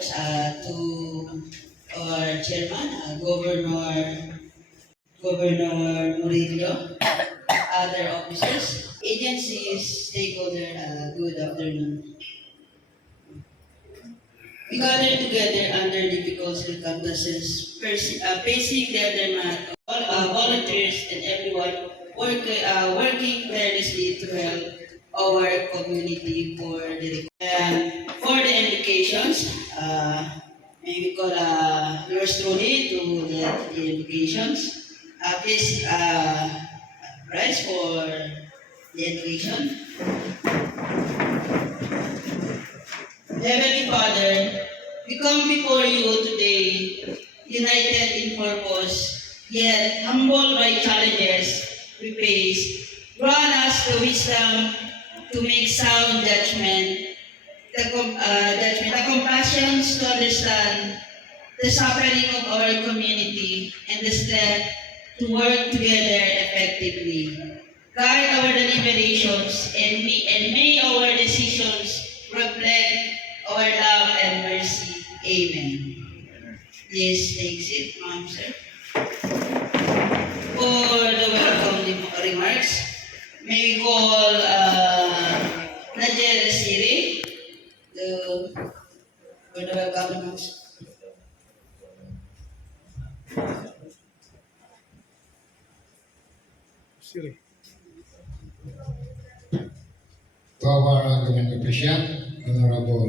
to our chairman, Governor Murillo, other officers, agencies, stakeholder, good afternoon. We gather together under difficult circumstances, facing the aftermath. All volunteers and everyone working tirelessly to help our community for the indications. May we call yours truly to the indications. Please rise for the indication. Heavenly Father, we come before you today, united in purpose, yet humbled by challenges we face. Grant us the wisdom to make sound judgment, the compassion to understand the suffering of our community, and the strength to work together effectively. Guide our deliberations and may our decisions reflect our love and mercy. Amen. Yes, takes it, Ma'am, sir. For the welcome remarks, may we call Nadia Siri, for the welcome remarks. Siri. To our government official, Honorable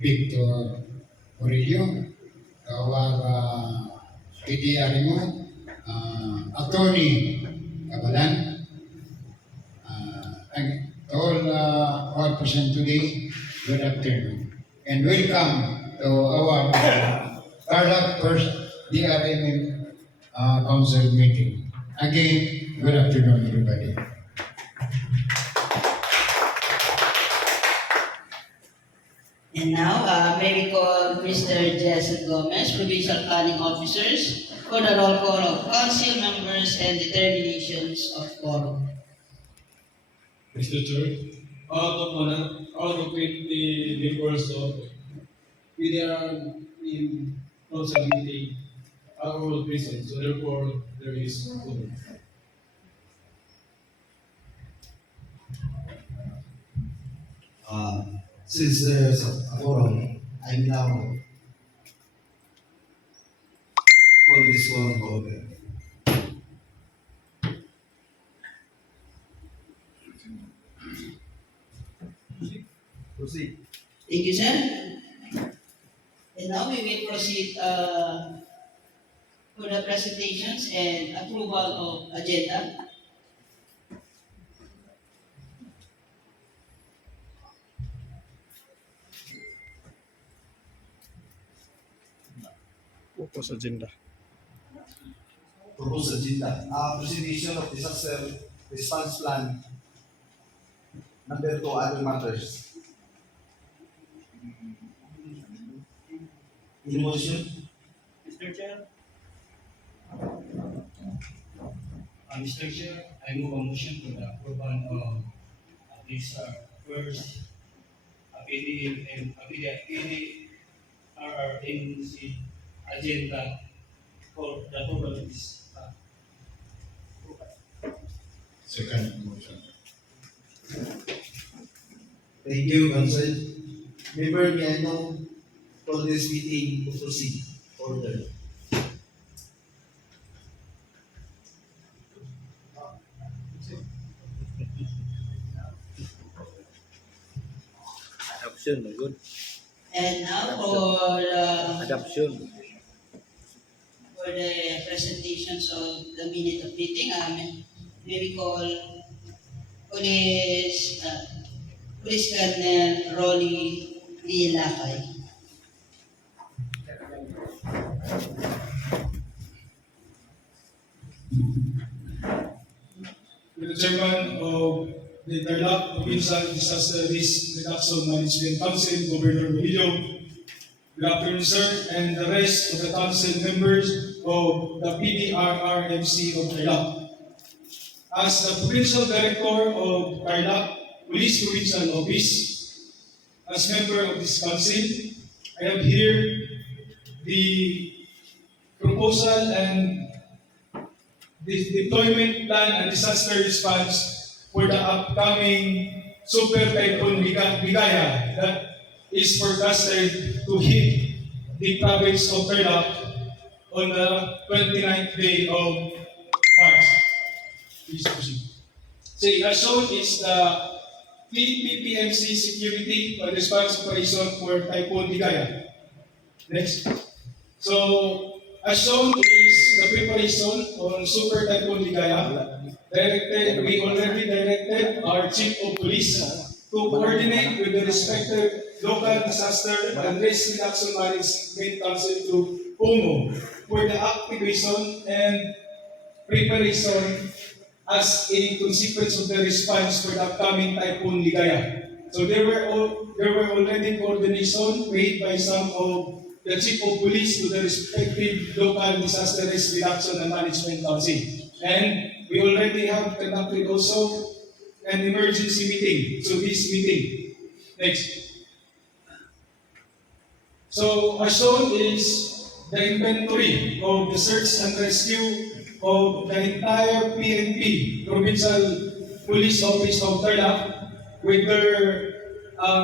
Victor Murillo, to our PDRMO, Attorney Kabalan, and to all our present today, good afternoon. And welcome to our Tarlac First DRMM Council meeting. Again, good afternoon, everybody. And now, may we call Mr. Jesse Gomez, Provincial Planning Officers, for the roll call of council members and determinations of quorum. Mr. Chair, out of 20 members of PDR in council meeting are all present, so therefore there is quorum. Since there's a forum, I now call this forum open. Proceed. Thank you, sir. And now we will proceed for the presentations and approval of agenda. Focus agenda. Proposed agenda. Presentation of disaster response plan. Number 2, other matters. Any motion? Mr. Chair. Mr. Chair, I move a motion for the approval of this first PD and PDRRMC agenda for the approval of this. Second motion. Thank you, Council. Member, may I know for this meeting to proceed? Order. Adoption, good. And now for Adoption. the presentations of the minute of meeting, may we call Police Colonel Rolly Lielakay. With the chairman of the Tarlac Provincial Disaster Risk Reduction Management Council, Governor Murillo, good afternoon, sir, and the rest of the council members of the PDRRMC of Tarlac. As the Provincial Director of Tarlac Police Provincial Office, as member of this council, I have here the proposal and the deployment plan and disaster response for the upcoming Super Typhoon Bigaya that is forecasted to hit the province of Tarlac on the 29th day of March. Please proceed. So as shown is the PPMC security or response operation for Typhoon Bigaya. Next. So as shown is the preparation on Super Typhoon Bigaya. We already directed our Chief of Police to coordinate with the respective local disaster and risk reduction management council to PUMO for the activation and preparation as a consequence of the response for the upcoming Typhoon Ligaya. So there were already coordination made by some of the Chief of Police to the respective local disaster risk reduction and management council. And we already have conducted also an emergency meeting. So this meeting. Next. So as shown is the inventory of the search and rescue of the entire PNP, Provincial Police Office of Tarlac, with their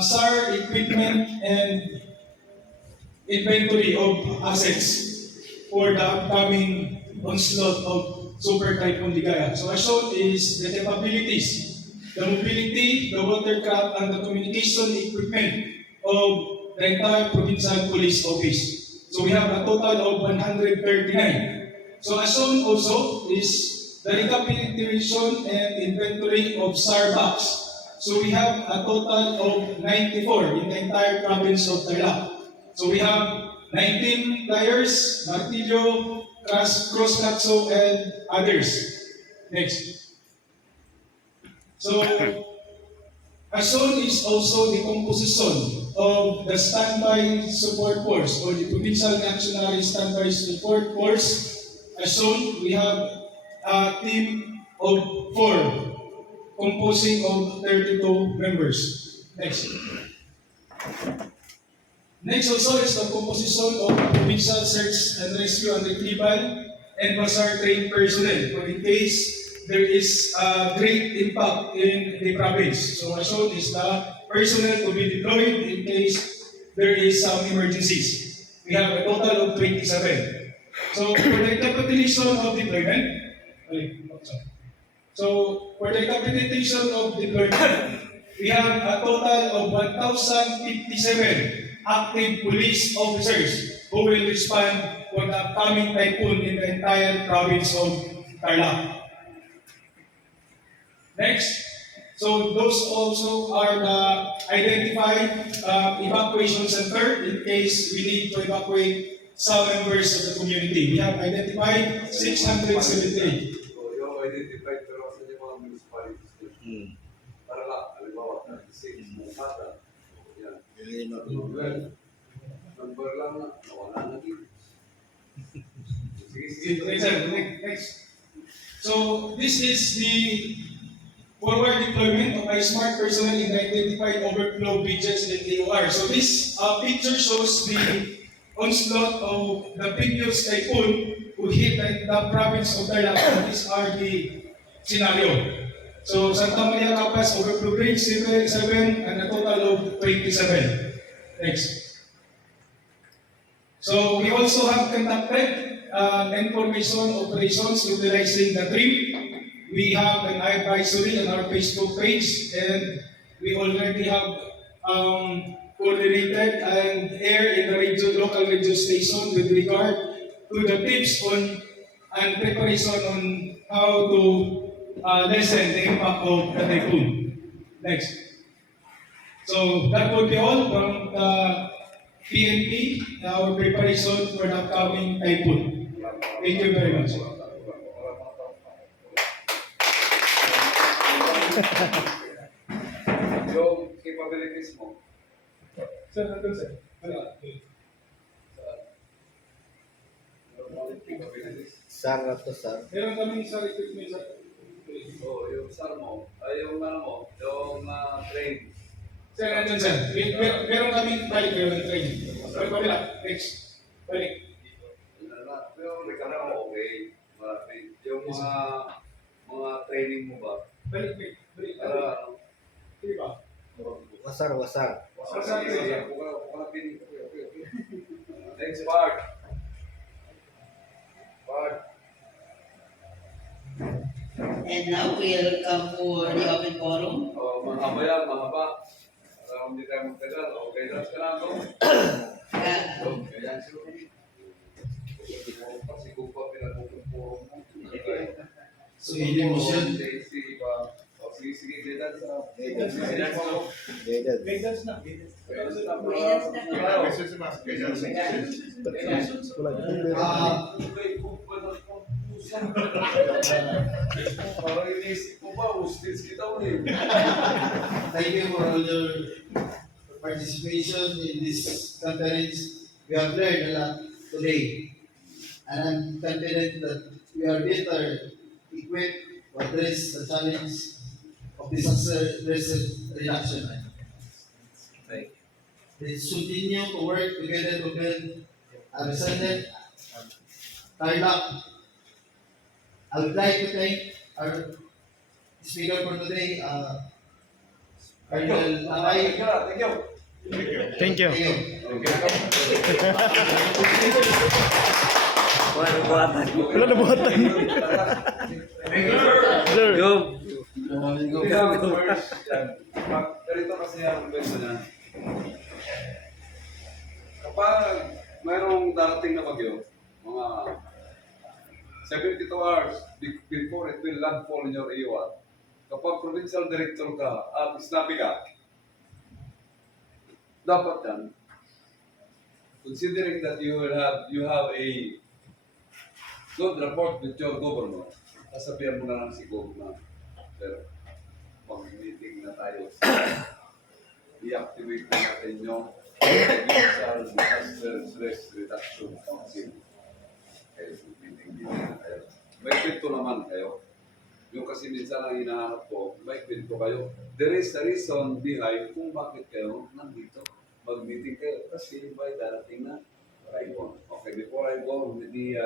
SAR equipment and inventory of assets for the upcoming onslaught of Super Typhoon Ligaya. So as shown is the capabilities, the mobility, the watercraft, and the communication equipment of the entire Provincial Police Office. So we have a total of 139. So as shown also is the recapitulation and inventory of SAR box. So we have a total of 94 in the entire province of Tarlac. So we have 19 pliers, martillo, cross-cut and others. Next. So as shown is also the composition of the standby support force or the Provincial Reactionary Standby Support Force. As shown, we have a team of 4 composing of 32 members. Next. Next also is the composition of Provincial Search and Rescue and Retrieval and Bazaar trained personnel for in case there is a great impact in the province. So as shown is the personnel to be deployed in case there is some emergencies. We have a total of 27. So for the capitalization of deployment, for the capitalization of deployment, we have a total of 1,057 active police officers who will respond for the upcoming typhoon in the entire province of Tarlac. Next, so those also are the identified evacuation center in case we need to evacuate some members of the community. We have identified 678. So, yung identified pero sa yung mga municipalities. Para lang, halimbawa, 36, Mukata. Yan. Well, number lang na, nawala na dito. Sige. Next. So this is the forward deployment of my smart personnel in identified overflow bridges in AOR. So this picture shows the onslaught of the previous typhoon who hit the province of Tarlac. These are the scenario. So Santa Maria Capas overflow bridge 7 and a total of 27. Next. So we also have conducted information operations utilizing the TRIM. We have an advisory on our Facebook page and we already have coordinated and air in the local radio station with regard to the tips on and preparation on how to lessen the impact of the typhoon. Next. So that would be all from the PNP, our preparation for the upcoming typhoon. Thank you very much. Yung capabilities mo, Sir, nandun sir. Wala. yung capabilities. Sar na to, sir. Meron kami sa equipment sir. So, yung SAR mo, ay yung ano mo, yung train. Sir, nandun sir. Meron kami balik ng training. Next. Balik. Pero rekala mo, okay. Marami. Yung mga training mo ba? Balik. Para, Sige ba? Wasar, wasar. Next part. And now we'll come for the open forum. Mahaba yan, mahaba. Para hindi tayo magtagal. Okay, that's ka na ako. Kaya kasi kung pa pinagpupuro mo. So, hindi mo siya. Sige, data sa... Guidance na. Parang inisip mo ba, hostage kita ulit. Thank you for all your participation in this conference. We have learned a lot today. And I'm confident that we are better equipped to address the challenge of disaster risk reduction. Let's continue to work together to build a resilient Tarlac. I would like to thank our speaker for today, Colonel Lakay. Thank you. Thank you. Thank you. Wala na buhatan. Sir. Ganito kasi ang kwento niya. Kapag mayroong darating na bagyo, mga 72 hours before it will landfall in your area, kapag provincial director ka at snappy ka, dapat yan, considering that you have a good rapport with your governor, sasabihan mo na lang si governor, pero pag-meeting na tayo, i-activate na natin yung Provincial Disaster Risk Reduction Council. Meeting na kayo. May kwento naman kayo. Yung kasi minsan ang hinahanap ko, may kwento kayo. There is a reason behind kung bakit kayo nandito. Mag-meeting kayo kasi may darating na rayon. Okay, before I go with the,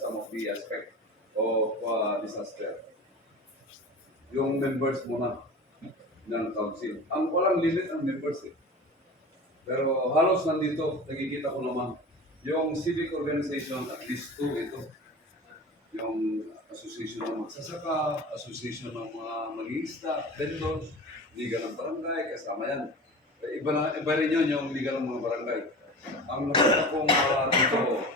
some of the aspect of disaster, yung members muna ng council. Ang walang limit ang members eh. Pero halos nandito, nakikita ko naman, yung civic organization, at least 2 ito. Yung association ng magsasaka, association ng mga mag-iista, vendors, liga ng barangay, kasama yan. Iba rin yun yung liga ng mga barangay. Ang nakita kong dito,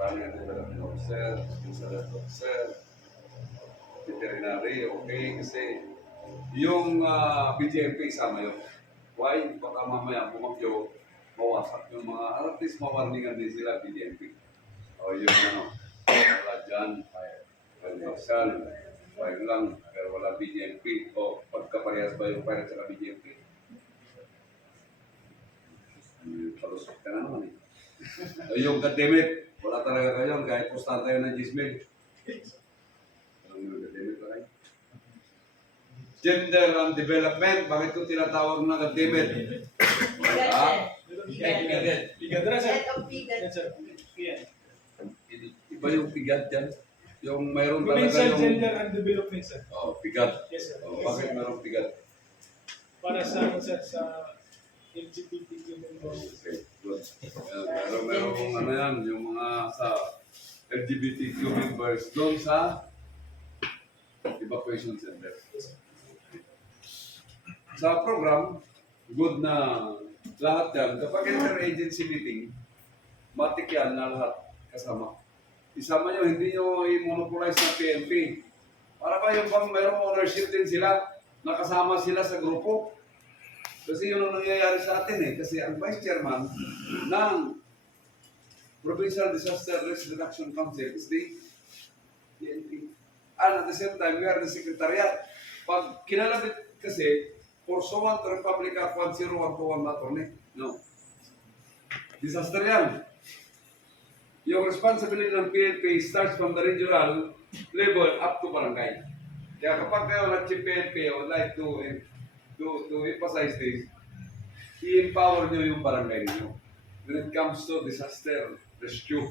Running Development Officer, Insurance Officer, veterinary, okay, kasi yung BGMP isama yun. Why? Baka mamaya bumagyo, mawasak yung mga, at least mawarningan din sila BGMP. O yung wala dyan, fire marshal, fire lang, pero wala BGMP. O pagkaparehas ba yung fire at saka BGMP? Palusok ka na naman eh. O yung kademit, wala talaga kayo, kahit pustahan tayo ng Gismil. Gender and development, bakit ko tinatawag na kademit? Iba yung pigat dyan. Yung mayroon talaga Provincial yung... Gender and Development, sir. Oh, pigat. Yes, sir. Oh, bakit mayroong pigat? Para sa LGBTQ members. Okay, good. Pero mayroong ano yan, yung mga sa LGBTQ members doon sa evacuation center. Sa program, good na lahat yan. Kapag inter-agency meeting, matik yan na lahat kasama. Isama nyo, hindi nyo i-monopolize ng PNP. Para ba yung bang mayroong ownership din sila, nakasama sila sa grupo. Kasi yun ang nangyayari sa atin eh. Kasi ang Vice Chairman ng Provincial Disaster Risk Reduction Council is the PNP. And at the same time, we are the Secretariat. Pag kinalabit kasi, pursuant to Republic Act 10121 attorney. No. Disaster yan. Yung responsibility ng PNP starts from the regional level up to barangay. Kaya kapag kayo nag-chief PNP, I would like to emphasize this. i-empower nyo yung barangay nyo. When it comes to disaster rescue,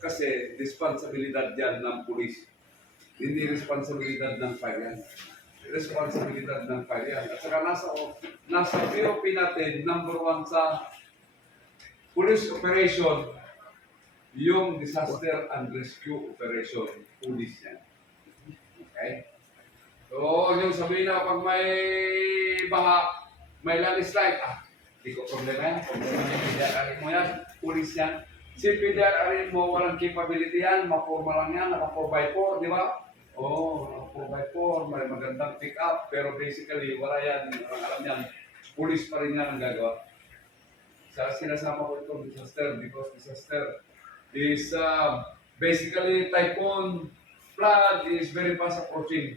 kasi responsibilidad yan ng pulis. Hindi responsibilidad ng fire yan. Responsibilidad ng fire yan. At saka nasa POP natin, number 1 sa police operation, yung disaster and rescue operation, police yan. Okay? So, yung sabihin na pag may baha, may landslide, hindi ko problema yan. Problema yung PDRRin mo yan. Police yan. Si PDRRin mo, walang capability yan. Maporma lang yan. Naka 4x4, di ba? Oo, naka 4x4. May magandang pick up. Pero basically, wala yan. Walang alam yan. Police pa rin yan ang gagawa. Sa sinasama ko ito, disaster, because disaster is basically typhoon, flood is very fast approaching.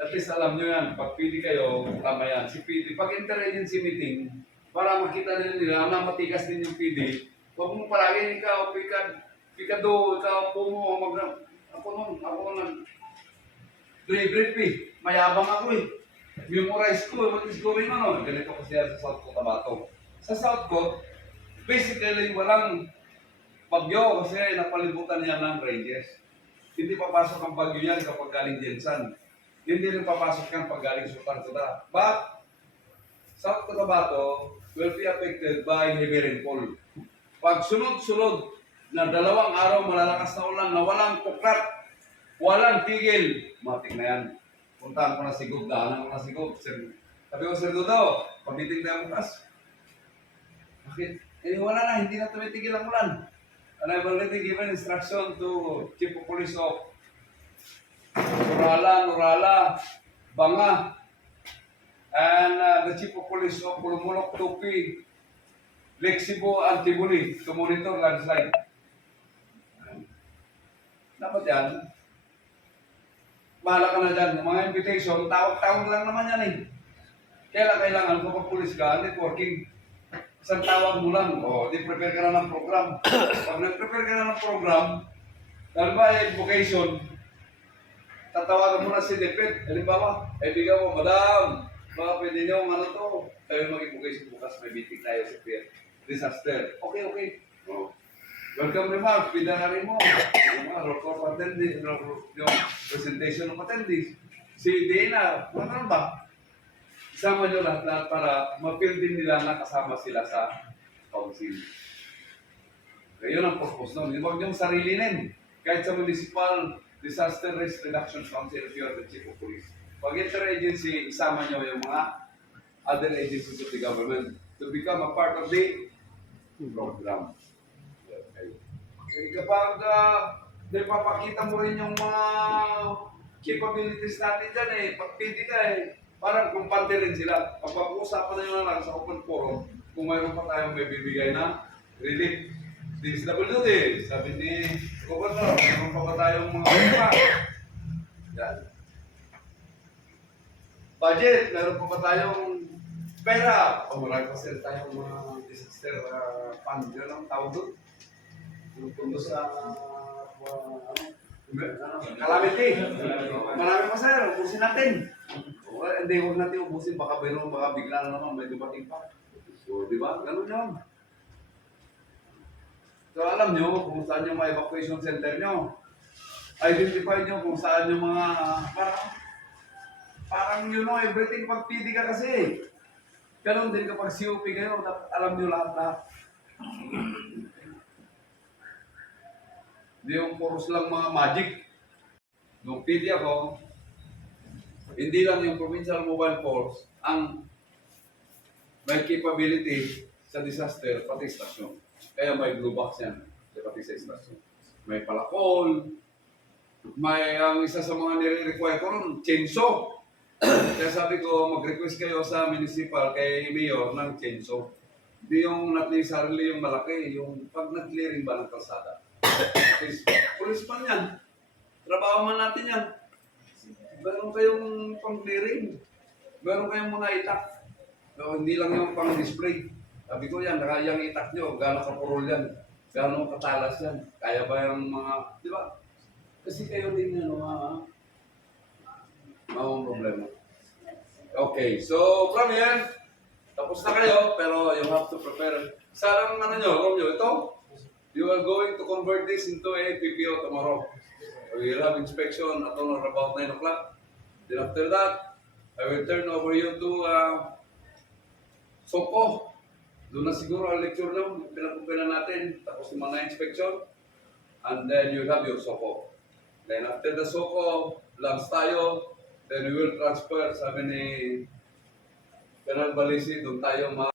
At least alam nyo yan, pag PD kayo, tama yan. Si PD, pag interagency meeting, para makita nila na matigas din yung PD, huwag mo palagi ikaw, pikado, ikaw po mo, ako nun, brief eh, mayabang ako eh. Memorize ko, what is going on? Ganito kasi yan sa South Cotabato. Sa South Cot, basically walang bagyo kasi napalibutan niya ng ranges. Hindi papasok ang bagyo yan kapag galing Jensan. Hindi rin papasok yan pag galing Sultan Kuta. But, South Cotabato will be affected by heavy rainfall. Pag sunod-sunod na 2 araw malalakas na ulan na walang puklat, walang tigil, matik na yan. Puntahan ko na sigod, daanan ko na sigod. Sabi ko, Sir Dudo, pabiting na ang bukas. Bakit? Eh, wala na, hindi na tumitigil ang ulan. And I've already given instruction to Chief of Police of Nurala, Banga, and the Chief of Police of Pulumulok, Tupi, Lake Cebu, and Tibuli to monitor landslide. Dapat yan. Bahala ka na dyan. Mga invitation, tawag-tawag lang naman yan eh. Kailangan kapag pulis ka, networking. Isang tawag mo lang, di prepare ka na ng program. Pag nag-prepare ka na ng program, dahil ba advocation, tatawagan mo na si DepEd. Halimbawa, bigyan mo, Madam, baka pwede nyo, to, tayo mag-advocation bukas, may meeting tayo sa disaster. Okay. Welcome remarks, pinangarin mo. Yung report of attendees, yung presentation of attendees. Si Dana, ano ba? Isama nyo lahat para ma-feel din nila na kasama sila sa council. Kaya yun ang purpose nun. Huwag niyong sarilinin. Kahit sa Municipal Disaster Risk Reduction Council, if you are the Chief of Police. Pag interagency, isama nyo yung mga other agencies of the government to become a part of the program. Kapag napapakita mo rin yung mga capabilities natin dyan pag pwede ka parang kumpante rin sila. Pag-uusapan na yun lang sa open forum, kung mayroon pa tayong may bibigay na relief. DSWD, sabi ni Governor, mayroon pa ba tayong mga pera? Yan. Budget, mayroon pa ba tayong pera? Marami pa sila tayong mga disaster fund. Yun ang tawag doon. Yung pundo sa calamity. Marami pa sir, ubusin natin. Hindi, huwag natin ubusin. Baka bigla na naman may dumating pa. So, di ba? Ganun yun. So, alam nyo kung saan yung mga evacuation center nyo. Identify nyo kung saan yung mga parang you know everything pag PD ka kasi. Ganun din kapag COP kayo, alam nyo lahat-lahat. Hindi yung puros lang mga magic. Nung PD ako, hindi lang yung Provincial Mobile Force ang may capability sa disaster, pati istasyon. Kaya may blue box yan, pati sa istasyon. May palakol, may ang isa sa mga nire-require ko ron, chainsaw. Kaya sabi ko, mag-request kayo sa municipal kay Mayor ng chainsaw. Hindi yung not necessarily yung malaki, yung pag nag-clearing ba ng kalsada. Policeman yan. Trabaho man natin yan. Meron kayong pang-clearing. Meron kayong mga itak. So, hindi lang yung pang-display. Sabi ko yan, yung itak nyo, gano'ng kapurol yan. Gano'ng katalas yan. Kaya ba yung mga, di ba? Kasi kayo din yan, mga problema. Okay, so from here, Tapos na kayo, pero you have to prepare. Sarang ano nyo, Romeo, ito, you are going to convert this into a PPO tomorrow. We will have inspection at on or about 9 o'clock. Then after that, I will turn over you to Soko. Doon na siguro ang lecture nyo, pinagpupilan natin, tapos yung mga inspection, and then you have your Soko. Then after the Soko, lunch tayo, then we will transfer sa amin ni Colonel Balisi, doon tayo